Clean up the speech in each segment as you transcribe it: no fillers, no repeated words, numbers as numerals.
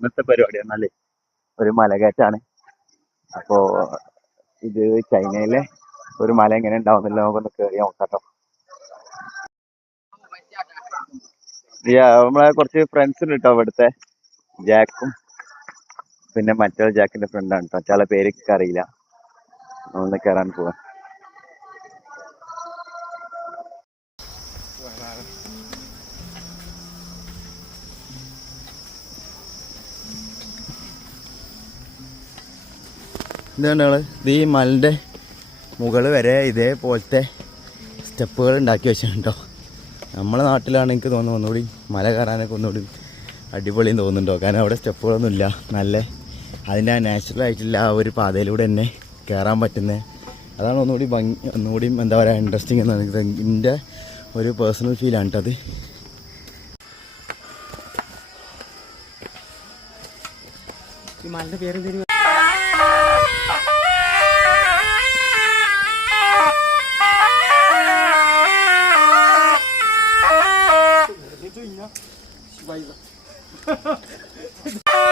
ഇന്നത്തെ പരിപാടി എന്നാല് ഒരു മലകയറ്റാണ്. അപ്പോ ഇത് ചൈനയിലെ ഒരു മല എങ്ങനെ ഉണ്ടാവുന്നില്ല നമുക്കൊന്ന് കയറി നോക്കാട്ടോ. നമ്മളെ കുറച്ച് ഫ്രണ്ട്സ് ഉണ്ട് കേട്ടോ ഇവിടുത്തെ. ജാക്കും പിന്നെ മറ്റൊരു ജാക്കിന്റെ ഫ്രണ്ടാണ് കേട്ടോ. ചില പേരൊക്കെ അറിയില്ല. ഒന്ന് കയറാൻ പോവാ. ഇതാണ് ഇത് ഈ മലൻ്റെ മുകൾ വരെ ഇതേപോലത്തെ സ്റ്റെപ്പുകൾ ഉണ്ടാക്കി വെച്ചിട്ടുണ്ടോ. നമ്മളെ നാട്ടിലാണ് എനിക്ക് തോന്നുന്നു ഒന്നുകൂടി മല കയറാനൊക്കെ ഒന്നുകൂടി അടിപൊളിയും തോന്നുന്നുണ്ടോ. കാരണം അവിടെ സ്റ്റെപ്പുകളൊന്നും ഇല്ല. നല്ല അതിൻ്റെ ആ നാച്ചുറൽ ആയിട്ടുള്ള ആ ഒരു പാതയിലൂടെ തന്നെ കയറാൻ പറ്റുന്നത്. അതാണ് ഒന്നുകൂടി ഭംഗി, ഒന്നുകൂടി എന്താ പറയുക ഇൻട്രസ്റ്റിംഗ് എന്ന് എൻ്റെ ഒരു പേഴ്സണൽ ഫീലാണ് കേട്ടത്. ഈ മലയുടെ പേര്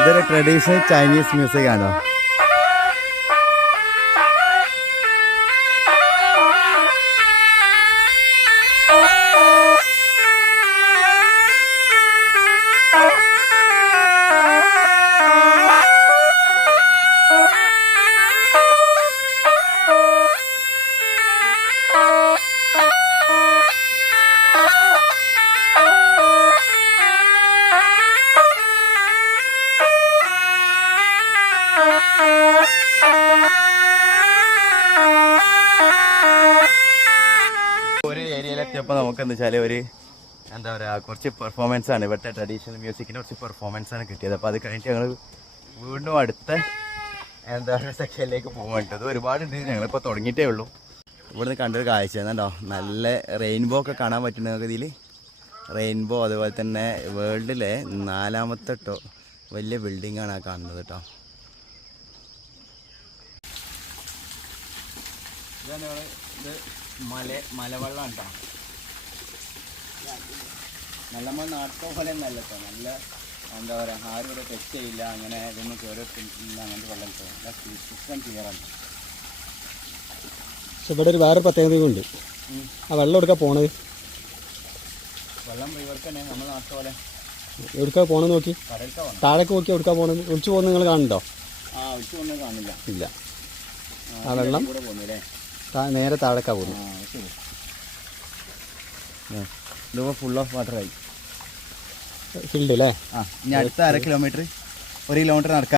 ഇതൊരു ട്രഡീഷണൽ ചൈനീസ് മ്യൂസിക് ആണോ. ഒരു ഏരിയയിലെത്തിയപ്പോൾ നമുക്കെന്ന് വെച്ചാൽ ഒരു എന്താ പറയുക കുറച്ച് പെർഫോമൻസ് ആണ്. ഇവിടുത്തെ ട്രഡീഷണൽ മ്യൂസിക്കിൻ്റെ കുറച്ച് പെർഫോമൻസ് ആണ് കിട്ടിയത്. അപ്പോൾ അത് കഴിഞ്ഞിട്ട് ഞങ്ങൾ വീണ്ടും അടുത്ത എന്താ പറയുക സെക്ഷനിലേക്ക് പോകാൻ അത് ഒരുപാടുണ്ട്. ഞങ്ങളിപ്പോൾ തുടങ്ങിയിട്ടേ ഉള്ളൂ. ഇവിടുന്ന് കണ്ടൊരു കാഴ്ച എന്നുണ്ടോ, നല്ല റെയിൻബോ ഒക്കെ കാണാൻ പറ്റുന്ന ഇതിൽ റെയിൻബോ. അതുപോലെ തന്നെ വേൾഡിലെ 4ാമത്തെ വലിയ ബിൽഡിങ്ങാണ് ആ കാണുന്നത് കേട്ടോ. ഇത് മലവെള്ളമാണ് കേട്ടോ. നല്ല നമ്മൾ നാട്ടിലെ പോലെ നല്ല കേട്ടോ. നല്ല എന്താ പറയുക, ആരും ഇവിടെ ടച്ച് ചെയ്യില്ല, അങ്ങനെ ഇതൊന്നും കയറി അങ്ങനത്തെ വെള്ളം നല്ല സിസ്റ്റം ക്ലിയറാണ്. പക്ഷെ ഇവിടെ ഒരു വേറെ പ്രത്യേകതയുണ്ട്. ആ വെള്ളം എടുക്കാൻ പോണത്, വെള്ളം റിവർക്ക് തന്നെ നമ്മൾ നാട്ടിലെ പോലെ. എവിടുക്കാ പോണെന്ന് നോക്കി, താഴേക്ക് നോക്കി എവിടുക്കാ പോണത്. ഒളിച്ചു പോകുന്നത് നിങ്ങൾ കാണുന്നുണ്ടോ? ഒളിച്ചു പോകുന്നത് കാണില്ല. ഇല്ല, ആ വെള്ളം കൂടെ പോകുന്നില്ലേ, നേരെ താഴേക്കാ പോകുന്നു. ഇതിപ്പോൾ ഫുൾ ഓഫ് വാട്ടർ ആയി ഫീൽഡ് അല്ലേ. ഇനി അടുത്ത 1/2 കിലോമീറ്റർ 1 കിലോമീറ്റർ നടക്കാം.